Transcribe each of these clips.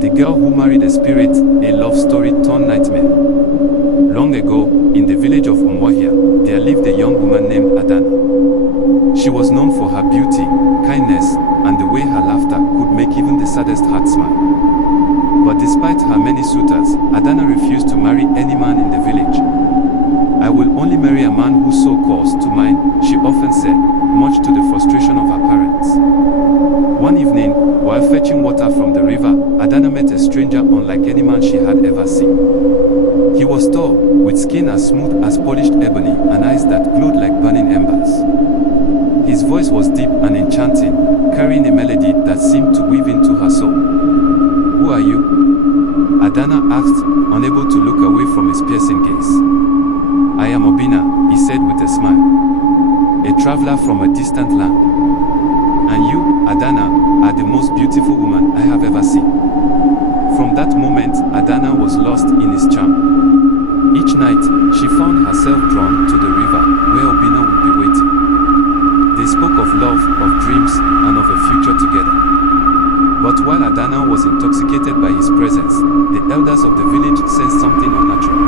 The Girl Who Married a Spirit, a love story turned nightmare. Long ago, in the village of Umuahia, there lived a young woman named Adana. She was known for her beauty, kindness, and the way her laughter could make even the saddest heart smile. But despite her many suitors, Adana refused to marry any man in the village. "I will only marry a man who so calls to mine," she often said, much to the frustration of her parents. One evening, while fetching water from the river, Adana met a stranger unlike any man she had ever seen. He was tall, with skin as smooth as polished ebony and eyes that glowed like burning embers. His voice was deep and enchanting, carrying a melody that seemed to weave into her soul. "Who are you?" Adana asked, unable to look away from his piercing gaze. "I am Obinna," he said with a smile. "A traveler from a distant land. And you, Adana, are the most beautiful woman I have ever seen." From that moment, Adana was lost in his charm. Each night, she found herself drawn to the river, where Obinna would be waiting. They spoke of love, of dreams, and of a future together. But while Adana was intoxicated by his presence, the elders of the village sensed something unnatural.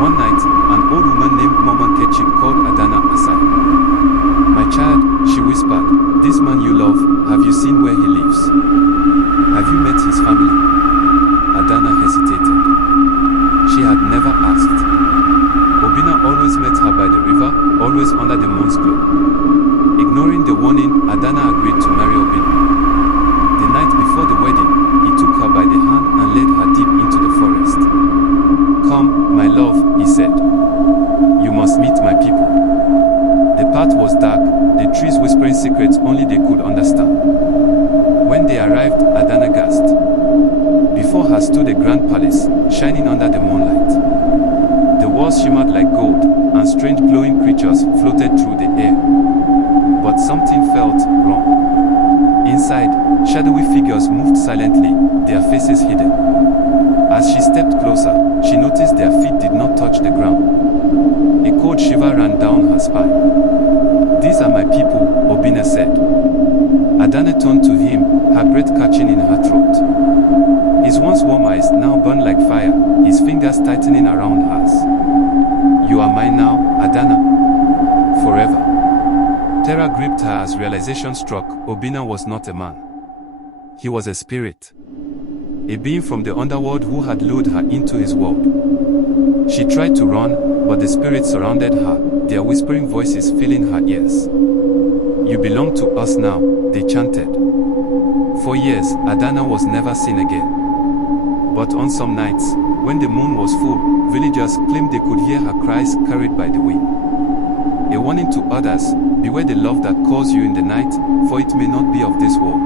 One night, an old woman named Mama Nkechi called Adana aside. "My child," she whispered, "this man you love, have you seen where he lives? Have you met his family?" Adana hesitated. She had never asked. Obinna always met her by the river, always under the moon's glow. Ignoring the warning, Adana agreed to marry Obinna. The night before the wedding, he took her by the hand and led her deep into the forest. "Come, my love," he said. "You must meet my people." The path was dark, the trees whispering secrets only they could understand. When they arrived, Adana gasped. Before her stood a grand palace, shining under the moonlight. The walls shimmered like gold, and strange glowing creatures floated through the air. But something felt wrong. Inside, shadowy figures moved silently, their faces hidden. As she stepped closer, she noticed their feet did not touch the ground. A cold shiver ran down her spine. "These are my people," Obinna said. Adana turned to him, her breath catching in her throat. His once warm eyes now burned like fire, his fingers tightening around hers. "You are mine now, Adana. Forever." Terror gripped her as realization struck. Obinna was not a man. He was a spirit. A being from the underworld who had lured her into his world. She tried to run, but the spirits surrounded her, their whispering voices filling her ears. "You belong to us now," they chanted. For years, Adana was never seen again. But on some nights, when the moon was full, villagers claimed they could hear her cries carried by the wind. A warning to others: beware the love that calls you in the night, for it may not be of this world.